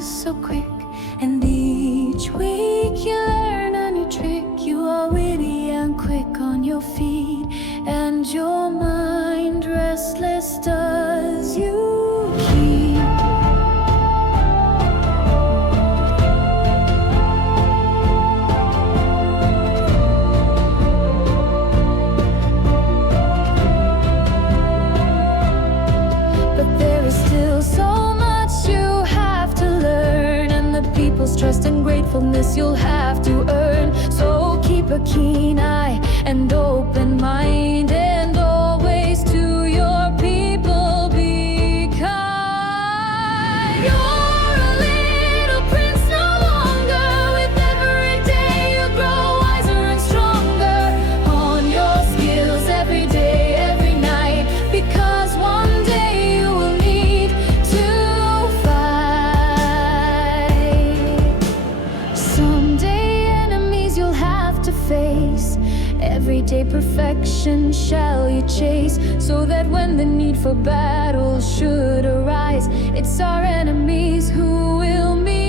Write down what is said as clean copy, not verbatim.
passes so quick, and each week you learn a new trick. You are witty and quick on your feet, and your mind restless does you keep. But there is still so much you have to learn, and the people's trust and gratefulness you'll have to earn. So keep a keen eye and open mind, and always to your people be kind. You're a little prince no longer. With every day you grow wiser and stronger. Hone your skills every day, every night, because one day you will need to fight. Someday enemies you'll have to face. Everyday perfection shall you chase, so that when the need for battle should arise, it's our enemies who will meet